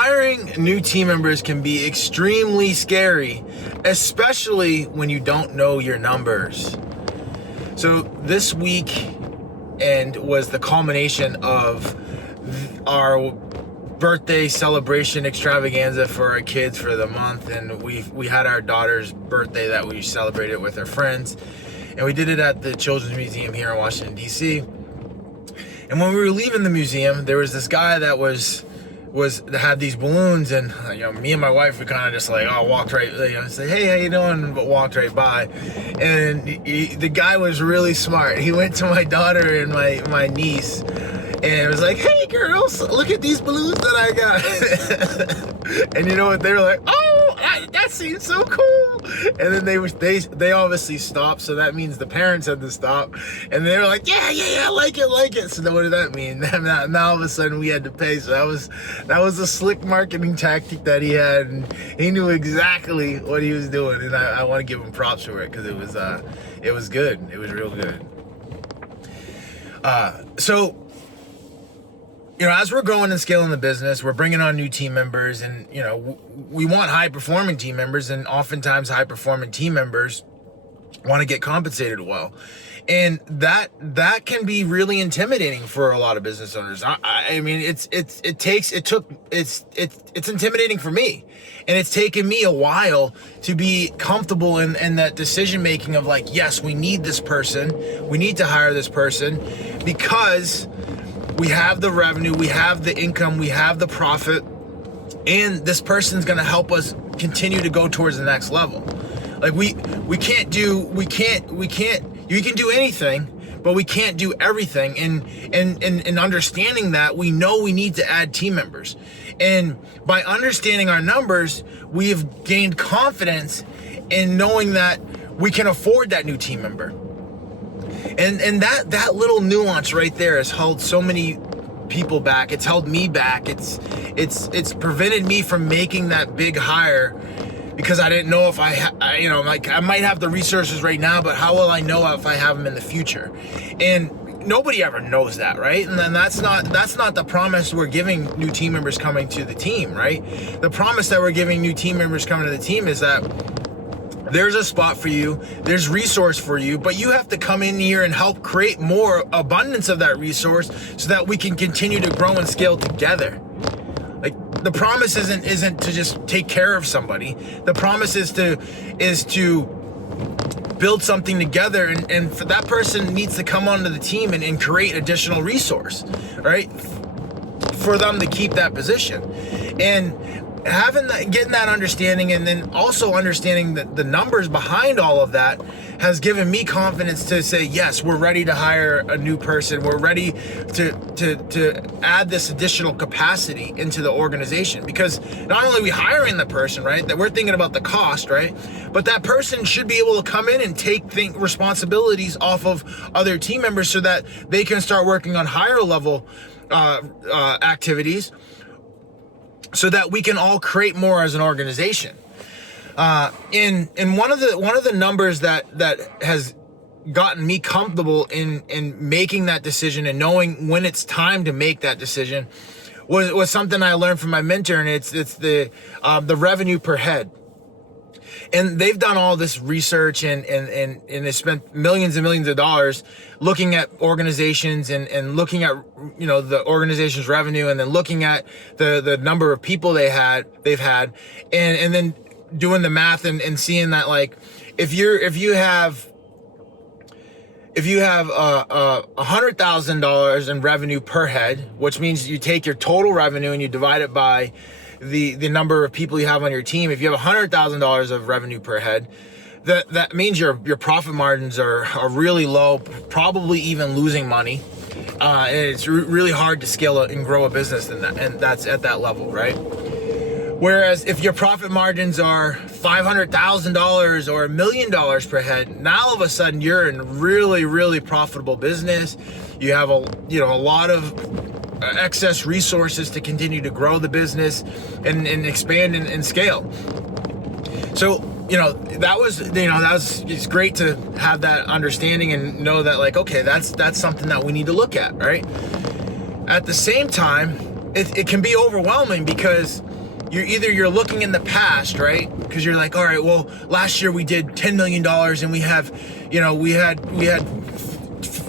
Hiring new team members can be extremely scary, especially when you don't know your numbers. So this week was the culmination of our birthday celebration extravaganza for our kids for the month, and we had our daughter's birthday that we celebrated with our friends, and we did it at the Children's Museum here in Washington, D.C. And when we were leaving the museum, there was this guy that had these balloons, and me and my wife, we kind of just walked right, say, hey, how you doing, but walked right by. And the guy was really smart. He went to my daughter and my niece and was like, hey girls, look at these balloons that I got. And you know what, they were like, oh, that seems so cool. And then they obviously stopped, so that means the parents had to stop, and they were like, yeah, I like it. So then what did that mean? Now all of a sudden we had to pay. So that was a slick marketing tactic that he had, and he knew exactly what he was doing, and I want to give him props for it, because it was good. It was real good. So as we're growing and scaling the business, we're bringing on new team members, and, we want high-performing team members, and oftentimes high-performing team members want to get compensated well. And that can be really intimidating for a lot of business owners. I mean, it's intimidating for me, and it's taken me a while to be comfortable in that decision making of yes, we need this person, we need to hire this person, because we have the revenue, we have the income, we have the profit, and this person's gonna help us continue to go towards the next level. You can do anything, but we can't do everything. And understanding that, we know we need to add team members. And by understanding our numbers, we have gained confidence in knowing that we can afford that new team member. And that little nuance right there has held so many people back. It's held me back. It's prevented me from making that big hire, because I didn't know if I might have the resources right now, but how will I know if I have them in the future? And nobody ever knows that, right? And then that's not the promise we're giving new team members coming to the team, right? The promise that we're giving new team members coming to the team is that there's a spot for you, there's resource for you, but you have to come in here and help create more abundance of that resource so that we can continue to grow and scale together. The promise isn't to just take care of somebody. The promise is to build something together, and for that person needs to come onto the team and create additional resource, right? For them to keep that position. And getting that understanding, and then also understanding that the numbers behind all of that, has given me confidence to say, yes, we're ready to hire a new person. We're ready to add this additional capacity into the organization, because not only are we hiring the person, right, that we're thinking about the cost, right, but that person should be able to come in and take responsibilities off of other team members so that they can start working on higher level activities, so that we can all create more as an organization. And one of the numbers that has gotten me comfortable in making that decision and knowing when it's time to make that decision was something I learned from my mentor, and it's the revenue per head. And they've done all this research and they spent millions and millions of dollars looking at organizations and looking at, the organization's revenue, and then looking at the number of people they've had, and then doing the math and seeing that, if you have $100,000 in revenue per head, which means you take your total revenue and you divide it by the number of people you have on your team. If you have $100,000 of revenue per head, that means your profit margins are really low, probably even losing money. And it's really hard to scale and grow a business and that's at that level, right? Whereas if your profit margins are $500,000 or $1 million per head, now all of a sudden you're in a really, really profitable business. You have a lot of excess resources to continue to grow the business and expand and scale. So, it's great to have that understanding and know that, okay, that's something that we need to look at, right? At the same time, it can be overwhelming because you're looking in the past, right? Because you're like, all right, well, last year we did $10 million and we had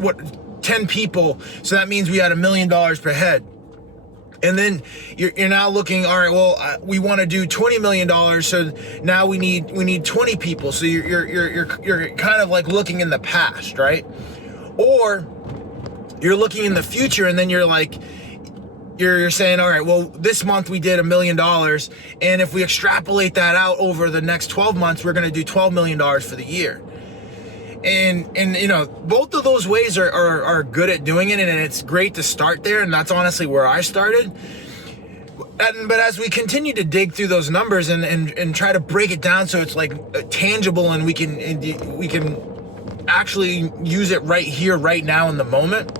what, 10 people, so that means we had $1 million per head. And then you're now looking, all right, well, we want to do $20 million, so now we need 20 people. So you're kind of like looking in the past, right? Or you're looking in the future, and then you're like, you're saying, all right, well, this month we did $1 million, and if we extrapolate that out over the next 12 months, we're going to do $12 million for the year. And both of those ways are good at doing it, and it's great to start there, and that's honestly where I started. But as we continue to dig through those numbers and try to break it down so it's like tangible, and we can actually use it right here, right now in the moment,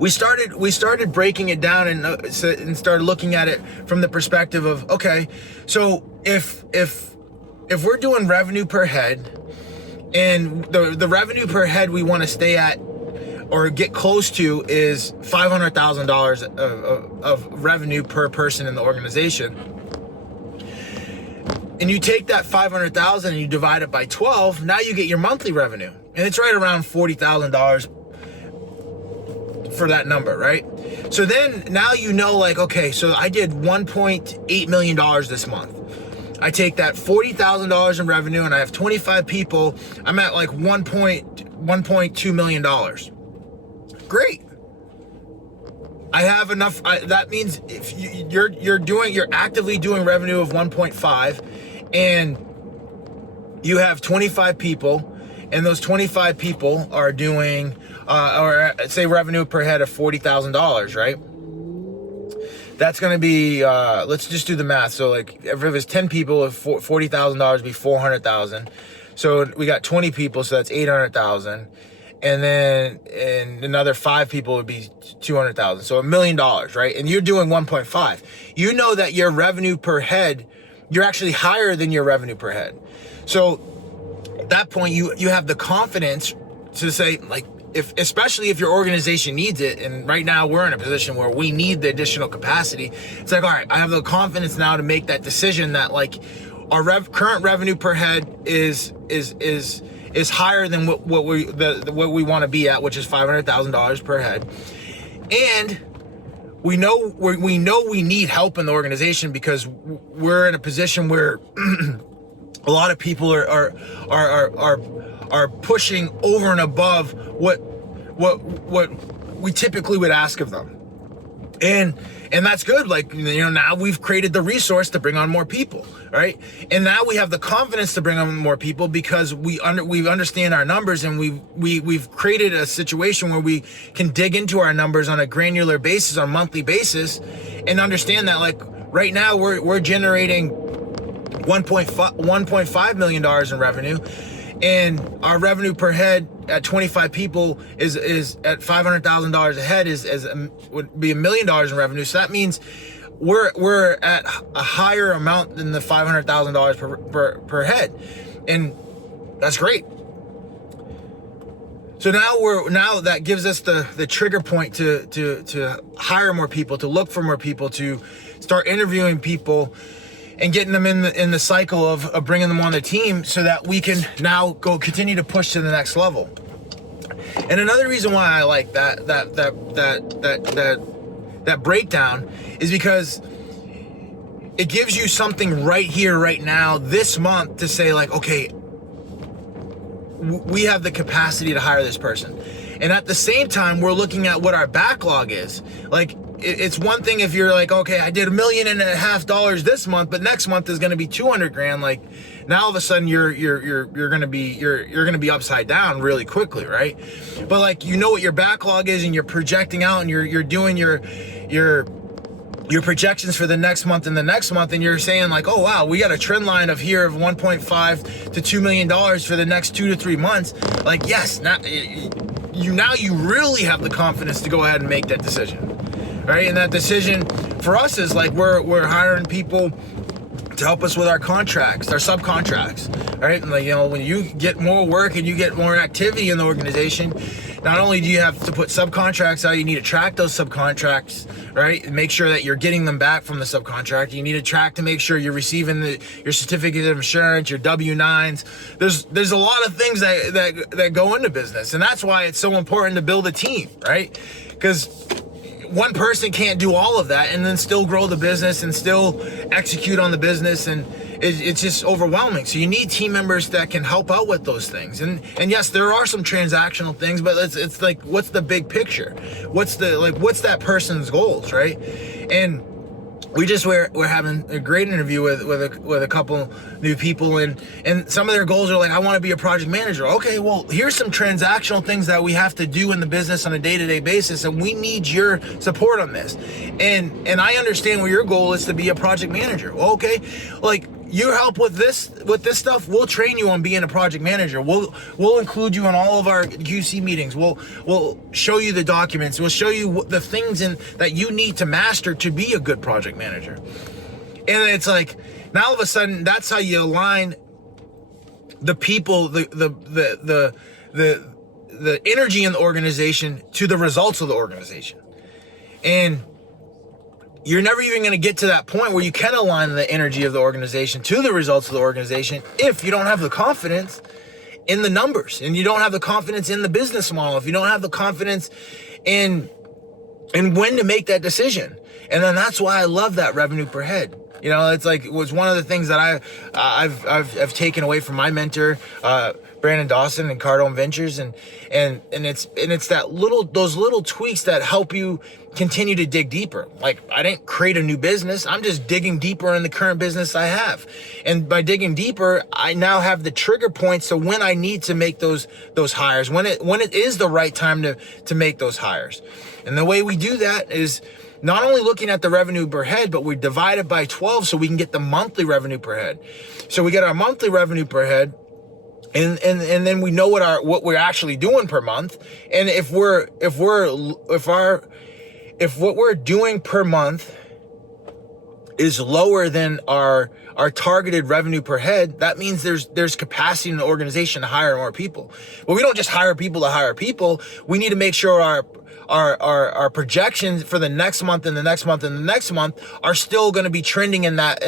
we started breaking it down and started looking at it from the perspective of, okay, so if we're doing revenue per head, and the revenue per head we want to stay at or get close to is $500,000 of revenue per person in the organization. And you take that $500,000 and you divide it by 12, now you get your monthly revenue. And it's right around $40,000 for that number, right? So then now you know, like, okay, so I did $1.8 million this month. I take that $40,000 in revenue and I have 25 people. I'm at like $1.2 million. Great. I have enough. That means if you're actively doing revenue of 1.5, and you have 25 people, and those 25 people are doing, or say revenue per head of $40,000, right? That's going to be, let's just do the math. So like if it was 10 people, $40,000 would be 400,000. So we got 20 people, so that's 800,000. And then another 5 people would be 200,000. So $1 million, right? And you're doing 1.5. You know that your revenue per head, you're actually higher than your revenue per head. So at that point, you have the confidence to say, like, especially if your organization needs it, and right now we're in a position where we need the additional capacity. It's like, all right, I have the confidence now to make that decision that, like, our current revenue per head is higher than what we want to be at, which is $500,000 per head, and we know we need help in the organization because we're in a position where a lot of people are pushing over and above what we typically would ask of them. And that's good. Like, now we've created the resource to bring on more people, right? And now we have the confidence to bring on more people because we understand our numbers, and we've created a situation where we can dig into our numbers on a granular basis, on a monthly basis, and understand that, like, right now we're generating $1.5 million in revenue, and our revenue per head at 25 people is at $500,000 a head would be $1 million in revenue. So that means we're at a higher amount than the $500,000 per head, and that's great. So now that gives us the trigger point to hire more people, to look for more people, to start interviewing people, and getting them in the cycle of bringing them on the team, so that we can now continue to push to the next level. And another reason why I like that breakdown is because it gives you something right here, right now, this month, to say, like, okay, we have the capacity to hire this person. And at the same time, we're looking at what our backlog is. Like, it's one thing if you're like, okay, I did $1.5 million this month, but next month is going to be $200,000. Like, now all of a sudden you're going to be upside down really quickly, right? But, like, what your backlog is, and you're projecting out, and you're doing your projections for the next month and the next month, and you're saying, like, oh wow, we got a trend line of here of $1.5 to $2 million for the next 2 to 3 months. Like, yes, now you really have the confidence to go ahead and make that decision. Right? And that decision for us is, like, we're hiring people to help us with our contracts, our subcontracts, right? And, like, when you get more work and you get more activity in the organization, not only do you have to put subcontracts out, you need to track those subcontracts, right? Make sure that you're getting them back from the subcontract. You need to track to make sure you're receiving your certificate of insurance, your W-9s. There's a lot of things that go into business, and that's why it's so important to build a team, right? Because one person can't do all of that and then still grow the business and still execute on the business, and it's just overwhelming. So you need team members that can help out with those things. And yes, there are some transactional things, but it's like, what's the big picture? What's that person's goals, right? And we're having a great interview with a couple new people, and some of their goals are like, I want to be a project manager. Okay, well, here's some transactional things that we have to do in the business on a day-to-day basis, and we need your support on this. And I understand what your goal is, to be a project manager. Well, okay, like, you help with this stuff, we'll train you on being a project manager. We'll include you in all of our QC meetings. We'll show you the documents. We'll show you the things that you need to master to be a good project manager. And it's like, now all of a sudden, that's how you align the people, the energy in the organization to the results of the organization. And you're never even going to get to that point where you can align the energy of the organization to the results of the organization if you don't have the confidence in the numbers, and you don't have the confidence in the business model, if you don't have the confidence in when to make that decision. And then that's why I love that revenue per head. You know, it's like, it was one of the things that I've taken away from my mentor, Brandon Dawson and Cardone Ventures, and it's those little tweaks that help you continue to dig deeper. Like, I didn't create a new business. I'm just digging deeper in the current business I have. And by digging deeper, I now have the trigger points. So when I need to make those hires, when it is the right time to make those hires. And the way we do that is not only looking at the revenue per head, but we divide it by 12 so we can get the monthly revenue per head. So we get our monthly revenue per head, and then we know what we're actually doing per month. And if what we're doing per month is lower than our targeted revenue per head, that means there's capacity in the organization to hire more people. But we don't just hire people to hire people. We need to make sure our projections for the next month and the next month and the next month are still going to be trending in that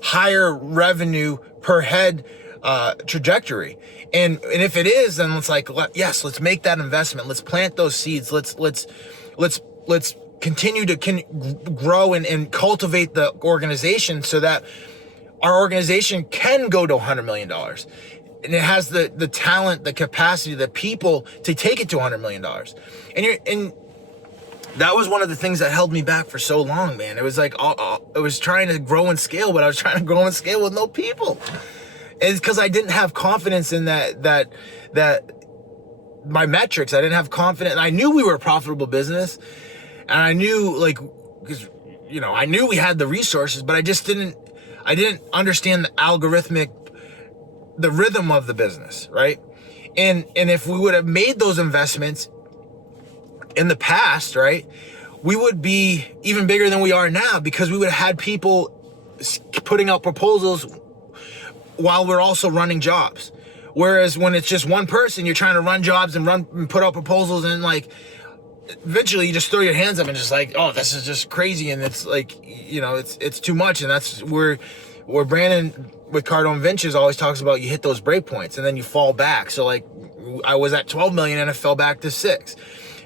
higher revenue per head trajectory. And if it is, then it's like, yes, let's make that investment. Let's plant those seeds. Let's continue to grow and cultivate the organization so that our organization can go to $100 million. And it has the talent, the capacity, the people to take it to $100 million. And that was one of the things that held me back for so long, man. It was like, I was trying to grow and scale, but I was trying to grow and scale with no people. It's because I didn't have confidence in that my metrics. I didn't have confidence. I knew we were a profitable business, and I knew, like, because, you know, I knew we had the resources, but I didn't understand the rhythm of the business, right? And if we would have made those investments in the past, right, we would be even bigger than we are now, because we would have had people putting out proposals while we're also running jobs. Whereas when it's just one person, you're trying to run jobs and put out proposals, and like, eventually you just throw your hands up and just like, oh, this is just crazy. And it's like, you know, it's too much. And that's where Brandon with Cardone Ventures always talks about, you hit those break points and then you fall back. So like, I was at 12 million and I fell back to 6.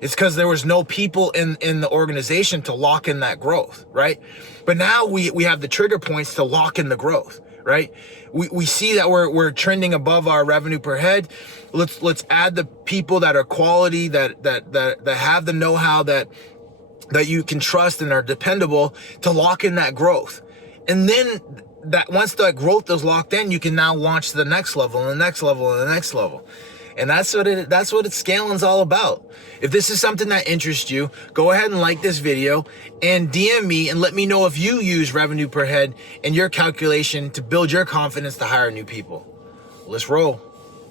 It's because there was no people in the organization to lock in that growth, right? But now we have the trigger points to lock in the growth, right? We see that we're trending above our revenue per head. Let's add the people that are quality, that have the know-how, that you can trust and are dependable, to lock in that growth. And then that once that growth is locked in, you can now launch to the next level and the next level and the next level. And that's what scaling's all about. If this is something that interests you, go ahead and like this video and DM me and let me know if you use revenue per head in your calculation to build your confidence to hire new people. Let's roll.